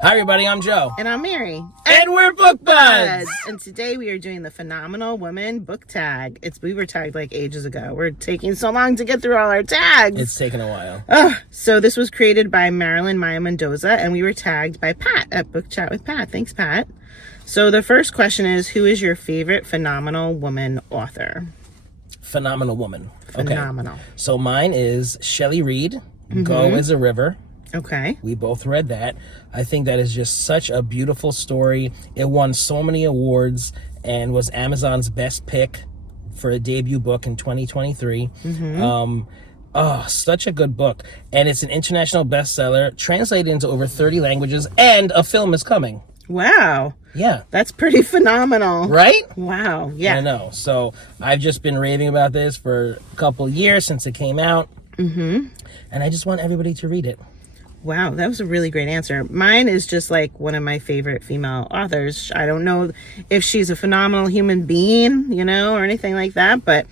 Hi everybody, I'm Joe. And I'm Mary. And we're Book Buds! And today we are doing the Phenomenal Woman book tag. We were tagged like ages ago. We're taking so long to get through all our tags. It's taken a while. So this was created by Marilyn Maya Mendoza, and we were tagged by Pat at Book Chat with Pat. Thanks, Pat. So the first question is, who is your favorite phenomenal woman author? Phenomenal woman. Phenomenal. Okay. So mine is Shelley Reed, Go as a River. Okay. We both read that. I think that is just such a beautiful story. It won so many awards and was Amazon's best pick for a debut book in 2023. Such a good book. And it's an international bestseller, translated into over 30 languages, and a film is coming. Wow. Yeah. That's pretty phenomenal. Right? Wow. Yeah. I know. So I've just been raving about this for a couple years since it came out. And I just want everybody to read it. Wow, that was a really great answer. Mine is just like one of my favorite female authors. I don't know if she's a phenomenal human being, or anything like that, but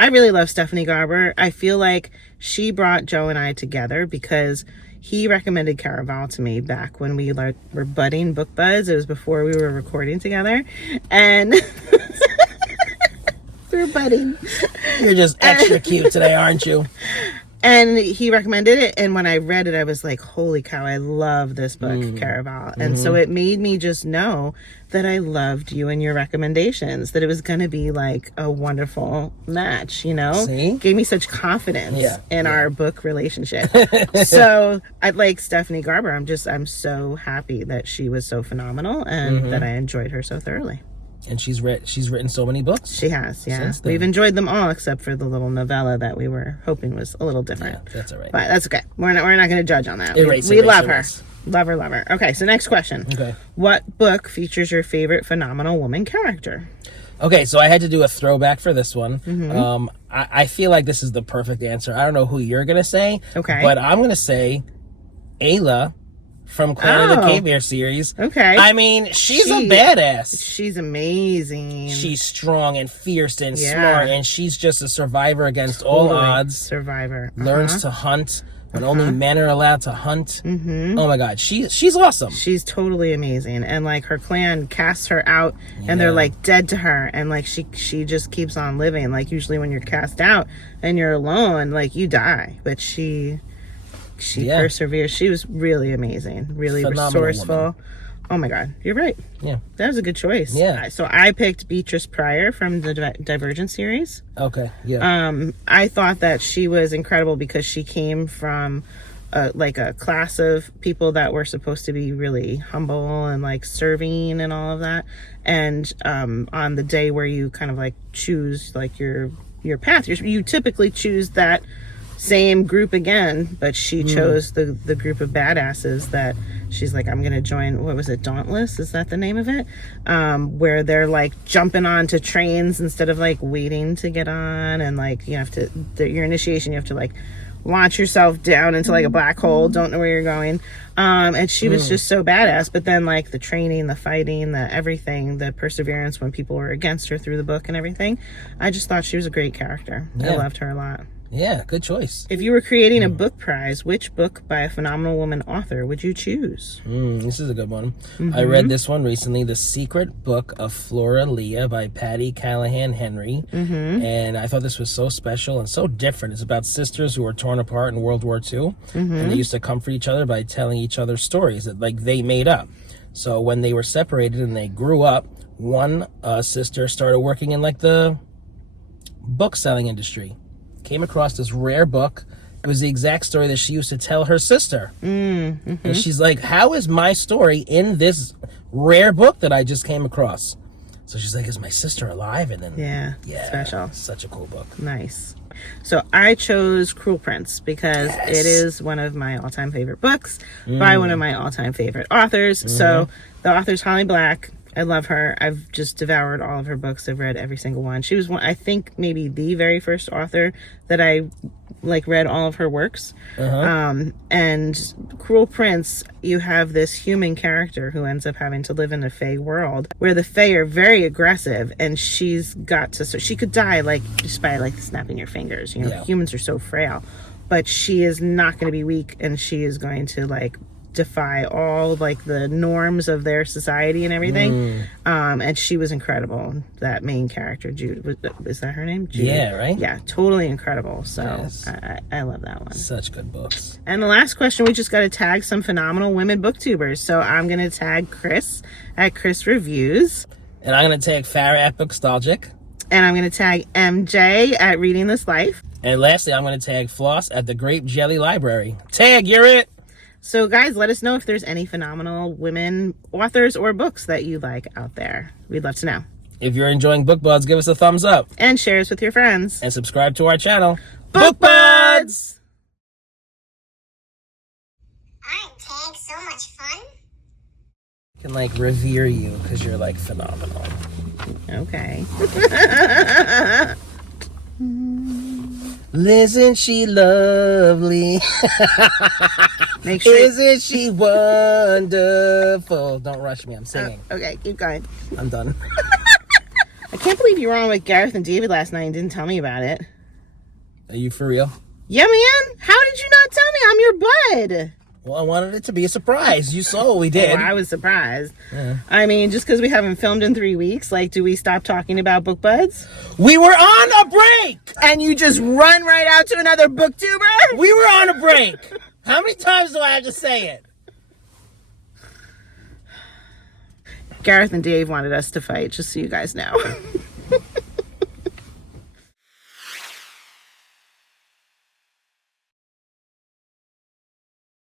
I really love Stephanie Garber. I feel like she brought Joe and I together because he recommended Caraval to me back when we were budding book buds. It was before we were recording together, and we were budding. You're just extra cute today, aren't you? And he recommended it, and when I read it, I was like, holy cow, I love this book, Caraval. And so it made me just know that I loved you and your recommendations, that it was going to be like a wonderful match, See? Gave me such confidence in our book relationship. So I like Stephanie Garber. I'm so happy that she was so phenomenal and that I enjoyed her so thoroughly. And she's written so many books. She has, yeah. We've enjoyed them all except for the little novella that we were hoping was a little different. Yeah, that's all right. But that's okay. We're not going to judge on that. Erase, we love her. Erase. Love her. Okay, so next question. Okay. What book features your favorite phenomenal woman character? Okay, so I had to do a throwback for this one. I feel like this is the perfect answer. I don't know who you're going to say. Okay. But I'm going to say Ayla from Clan of the Cave Bear series. Okay. I mean, she's a badass. She's amazing. She's strong and fierce and smart, and she's just a survivor against all odds. Survivor. Learns to hunt when only men are allowed to hunt. Oh my God, she's awesome. She's totally amazing, and like her clan casts her out, and they're like dead to her, and like she just keeps on living. Like usually when you're cast out and you're alone, like you die, but she perseveres. She was really amazing, really Phenomenal resourceful. woman. Oh my God, you're right. Yeah, that was a good choice. Yeah. So I picked Beatrice Pryor from the Divergent series. Okay. Yeah. I thought that she was incredible because she came from like a class of people that were supposed to be really humble and like serving and all of that. And on the day where you kind of like choose like your path, you typically choose that same group again, but she chose the group of badasses that she's like, I'm gonna join. What was it, Dauntless? Is that the name of it? Where they're like jumping onto trains instead of like waiting to get on, and like you have to your initiation, you have to like launch yourself down into like a black hole, don't know where you're going, and she was just so badass. But then like the training, the fighting, the everything, the perseverance when people were against her through the book and everything, I just thought she was a great character. I loved her a lot. Yeah, good choice. If you were creating a book prize, which book by a phenomenal woman author would you choose? This is a good one. I read this one recently, The Secret Book of Flora Leah by Patty Callahan Henry. And I thought this was so special and so different. It's about sisters who were torn apart in World War II. And they used to comfort each other by telling each other stories that like they made up. So when they were separated and they grew up, one sister started working in like the book selling industry. Came across this rare book. It was the exact story that she used to tell her sister. And she's like, how is my story in this rare book that I just came across? So she's like, is my sister alive? And then special. Such a cool book. Nice. So I chose Cruel Prince because it is one of my all-time favorite books by one of my all-time favorite authors. So the author's Holly Black. I love her. I've just devoured all of her books. I've read every single one. She was one, I think maybe the very first author that I like read all of her works. And Cruel Prince, you have this human character who ends up having to live in a Fae world where the Fae are very aggressive, and she's got to, so she could die like just by like snapping your fingers. Humans are so frail, but she is not going to be weak, and she is going to like defy all like the norms of their society and everything. And she was incredible. That main character, Jude, is that her name? Jude? Yeah, right? Yeah, totally incredible. So Yes. I love that one. Such good books. And the last question, we just got to tag some phenomenal women booktubers. So I'm going to tag Chris at Chris Reviews. And I'm going to tag Farrah at Bookstalgic. And I'm going to tag MJ at Reading This Life. And lastly, I'm going to tag Floss at the Grape Jelly Library. Tag, you're it! So guys, let us know if there's any phenomenal women authors or books that you like out there. We'd love to know. If you're enjoying Book Buds, give us a thumbs up. And share us with your friends. And subscribe to our channel. Book Buds! Aren't tags so much fun? I can like revere you because you're like phenomenal. Okay. Isn't she lovely? Make sure. Isn't she wonderful? Don't rush me, I'm singing. Okay, keep going. I'm done. I can't believe you were on with Gareth and David last night and didn't tell me about it. Are you for real? Yeah, man. How did you not tell me? I'm your bud. Well, I wanted it to be a surprise. You saw what we did. Oh, I was surprised. Yeah. I mean, just because we haven't filmed in 3 weeks, like, do we stop talking about Book Buds? We were on a break! And you just run right out to another booktuber? We were on a break! How many times do I have to say it? Gareth and Dave wanted us to fight, just so you guys know.